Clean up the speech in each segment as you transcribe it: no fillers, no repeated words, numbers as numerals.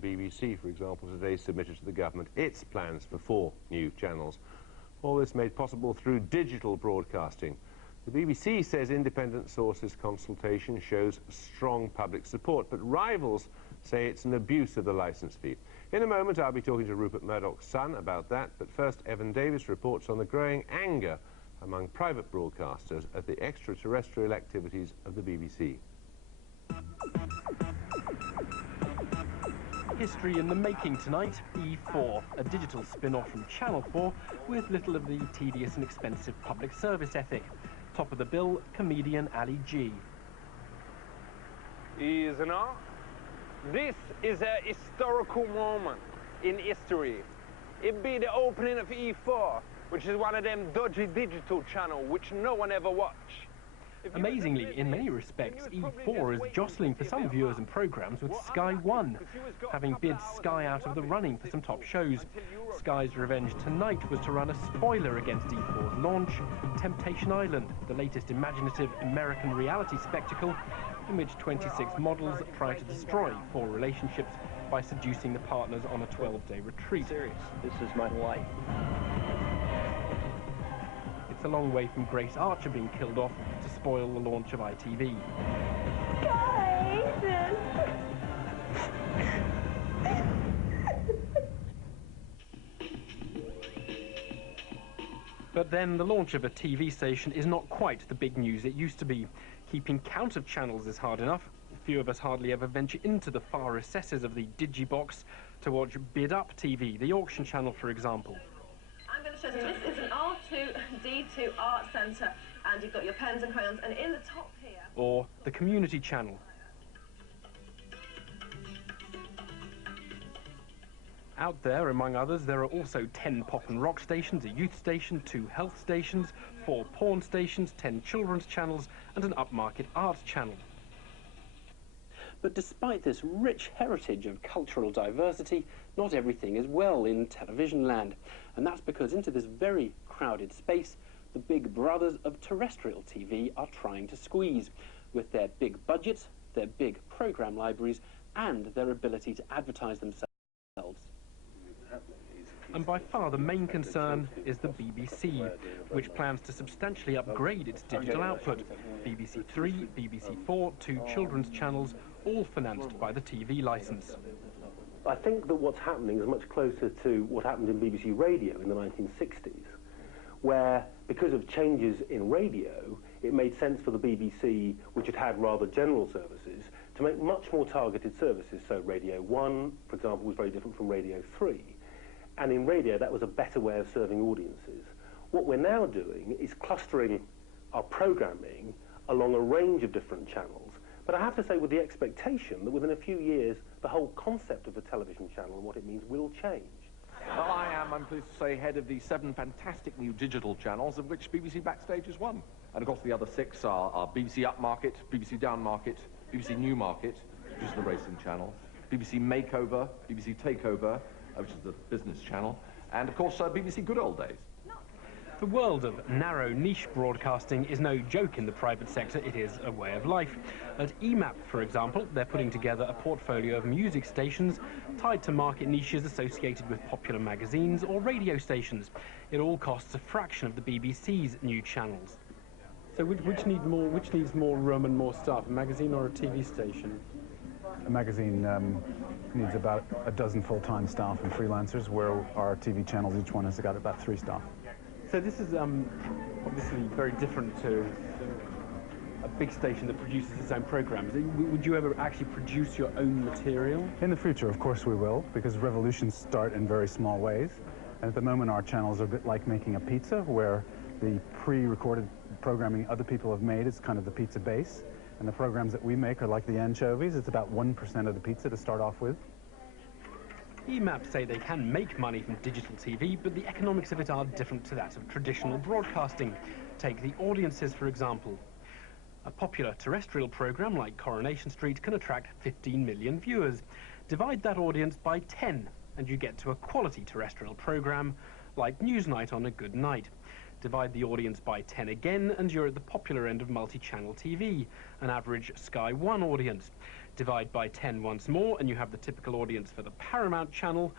The BBC, for example, today submitted to the government its plans for 4 new channels. All this made possible through digital broadcasting. The BBC says independent sources' consultation shows strong public support, but rivals say it's an abuse of the licence fee. In a moment, I'll be talking to Rupert Murdoch's son about that, but first, Evan Davis reports on the growing anger among private broadcasters at the extraterrestrial activities of the BBC. History in the making tonight, E4, a digital spin-off from Channel 4 with little of the tedious and expensive public service ethic. Top of the bill, comedian Ali G. You know, this is a historical moment in history. It be the opening of E4, which is one of them dodgy digital channels which no one ever watch. Amazingly, in many respects, E4 is jostling for some viewers and programmes with Sky One, having bid Sky out of the running for some top shows. Sky's revenge tonight was to run a spoiler against E4's launch, Temptation Island, the latest imaginative American reality spectacle in which 26 models try to destroy 4 relationships by seducing the partners on a 12-day retreat. Serious. This is my life. It's a long way from Grace Archer being killed off to spoil the launch of ITV. But then the launch of a TV station is not quite the big news it used to be. Keeping count of channels is hard enough. Few of us hardly ever venture into the far recesses of the digibox to watch Bid Up TV, the auction channel, for example. I'm going to show you, this is an R2-D2 art centre, and you've got your pens and crayons, and in the top here... Or the community channel. Out there, among others, there are also 10 pop and rock stations, a youth station, 2 health stations, 4 porn stations, 10 children's channels, and an upmarket arts channel. But despite this rich heritage of cultural diversity, not everything is well in television land. And that's because into this very crowded space, the big brothers of terrestrial TV are trying to squeeze, with their big budgets, their big programme libraries, and their ability to advertise themselves. And by far the main concern is the BBC, which plans to substantially upgrade its digital output. BBC 3, BBC 4, 2 children's channels, all financed by the TV licence. I think that what's happening is much closer to what happened in BBC Radio in the 1960s, where, because of changes in radio, it made sense for the BBC, which had had rather general services, to make much more targeted services. So Radio 1, for example, was very different from Radio 3. And in radio, that was a better way of serving audiences. What we're now doing is clustering our programming along a range of different channels. But I have to say, with the expectation that within a few years, the whole concept of a television channel and what it means will change. Well, I'm pleased to say, head of the 7 fantastic new digital channels, of which BBC Backstage is one. And of course, the other 6 are BBC Upmarket, BBC Downmarket, BBC Newmarket, which is the racing channel, BBC Makeover, BBC Takeover, which is the business channel, and of course BBC Good Old Days. The world of narrow niche broadcasting is no joke in the private sector, it is a way of life. At EMAP, for example, they're putting together a portfolio of music stations tied to market niches associated with popular magazines or radio stations. It all costs a fraction of the BBC's new channels. So which needs more room and more staff, a magazine or a TV station? A magazine needs about a dozen full-time staff and freelancers, where our TV channels, each one has got about 3 staff. So this is obviously very different to a big station that produces its own programmes. Would you ever actually produce your own material? In the future, of course we will, because revolutions start in very small ways. And at the moment, our channels are a bit like making a pizza, where the pre-recorded programming other people have made is kind of the pizza base. And the programs that we make are like the anchovies. It's about 1% of the pizza to start off with. EMAP say they can make money from digital TV, but the economics of it are different to that of traditional broadcasting. Take the audiences, for example. A popular terrestrial programme like Coronation Street can attract 15 million viewers. Divide that audience by 10, and you get to a quality terrestrial programme like Newsnight on a good night. Divide the audience by 10 again, and you're at the popular end of multi-channel TV, an average Sky One audience. Divide by 10 once more, and you have the typical audience for the Paramount channel.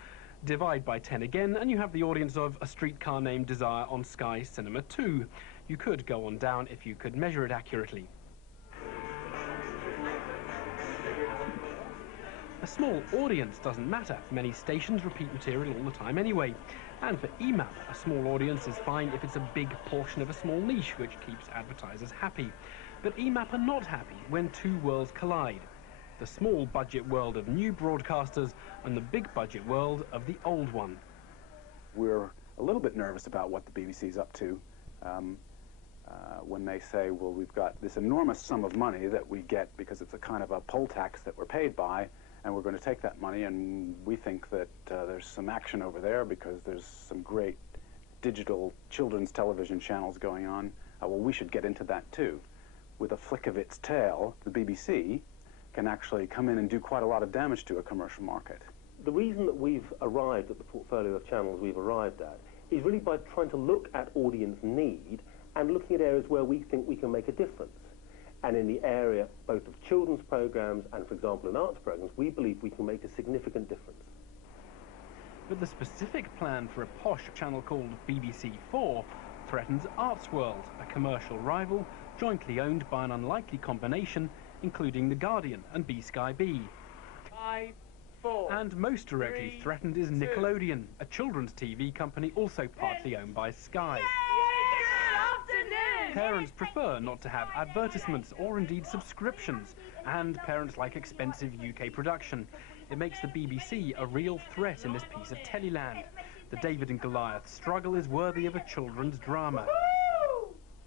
Divide by 10 again, and you have the audience of A Streetcar Named Desire on Sky Cinema 2. You could go on down if you could measure it accurately. A small audience doesn't matter. Many stations repeat material all the time anyway. And for EMAP, a small audience is fine if it's a big portion of a small niche, which keeps advertisers happy. But EMAP are not happy when two worlds collide. The small budget world of new broadcasters and the big budget world of the old one. We're a little bit nervous about what the BBC's up to when they say, well, we've got this enormous sum of money that we get because it's a kind of a poll tax that we're paid by, and we're going to take that money, and we think that there's some action over there because there's some great digital children's television channels going on. Well, we should get into that too. With a flick of its tail, the BBC can actually come in and do quite a lot of damage to a commercial market. The reason that we've arrived at the portfolio of channels we've arrived at is really by trying to look at audience need and looking at areas where we think we can make a difference. And in the area both of children's programs and, for example, in arts programs, we believe we can make a significant difference. But the specific plan for a posh channel called BBC 4 threatens Artsworld, a commercial rival jointly owned by an unlikely combination including The Guardian and B-Sky B. 5, 4, and most directly threatened is Nickelodeon, a children's TV company also partly owned by Sky. Parents prefer not to have advertisements or indeed subscriptions, and parents like expensive UK production. It makes the BBC a real threat in this piece of Teleland. The David and Goliath struggle is worthy of a children's drama.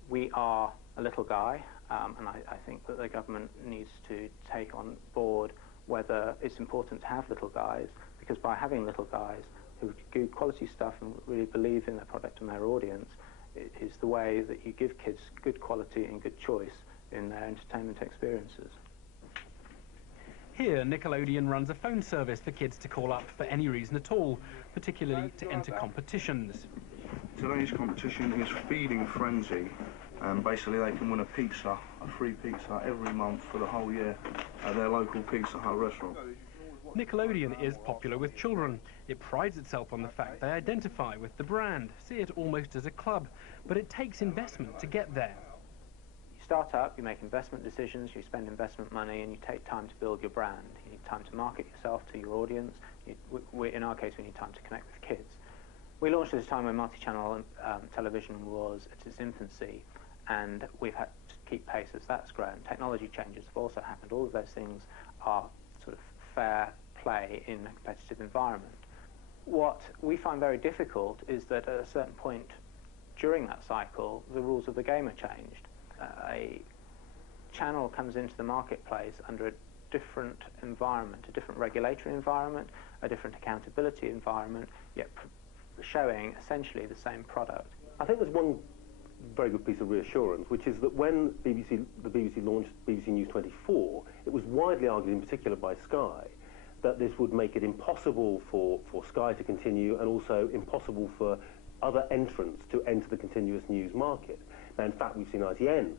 We are a little guy, and I think that the government needs to take on board whether it's important to have little guys, because by having little guys who do quality stuff and really believe in their product and their audience, it is the way that you give kids good quality and good choice in their entertainment experiences. Here, Nickelodeon runs a phone service for kids to call up for any reason at all, particularly to enter competitions. Today's competition is Feeding Frenzy, and basically they can win a pizza, a free pizza every month for the whole year at their local Pizza Hut restaurant. Nickelodeon is popular with children. It prides itself on the fact they identify with the brand, see it almost as a club, but it takes investment to get there. You start up, you make investment decisions, you spend investment money, and you take time to build your brand. You need time to market yourself to your audience. In our case, we need time to connect with kids. We launched at a time when multi-channel television was at its infancy, and we've had to keep pace as that's grown. Technology changes have also happened. All of those things are sort of fair play in a competitive environment. What we find very difficult is that at a certain point during that cycle, the rules of the game are changed. A channel comes into the marketplace under a different environment, a different regulatory environment, a different accountability environment, yet showing essentially the same product. I think there's one very good piece of reassurance, which is that when the BBC launched BBC News 24, it was widely argued, in particular by Sky, that this would make it impossible for Sky to continue and also impossible for other entrants to enter the continuous news market. Now, in fact, we've seen ITN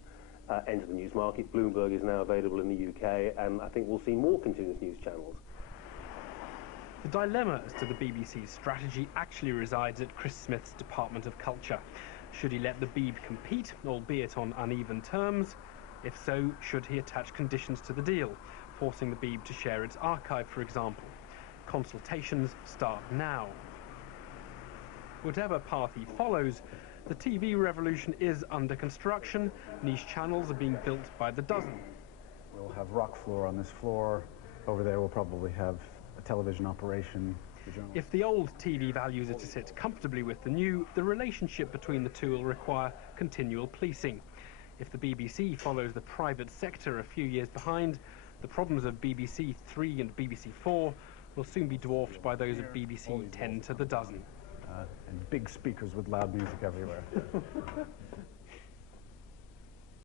enter the news market. Bloomberg is now available in the UK, and I think we'll see more continuous news channels. The dilemma as to the BBC's strategy actually resides at Chris Smith's Department of Culture. Should he let the Beeb compete, albeit on uneven terms? If so, should he attach conditions to the deal, forcing the Beeb to share its archive, for example? Consultations start now. Whatever path he follows, the TV revolution is under construction. Niche channels are being built by the dozen. We'll have rock floor on this floor. Over there we'll probably have a television operation. If the old TV values are to sit comfortably with the new, the relationship between the two will require continual policing. If the BBC follows the private sector a few years behind, the problems of BBC 3 and BBC 4 will soon be dwarfed by those of BBC 10 to the dozen. And big speakers with loud music everywhere.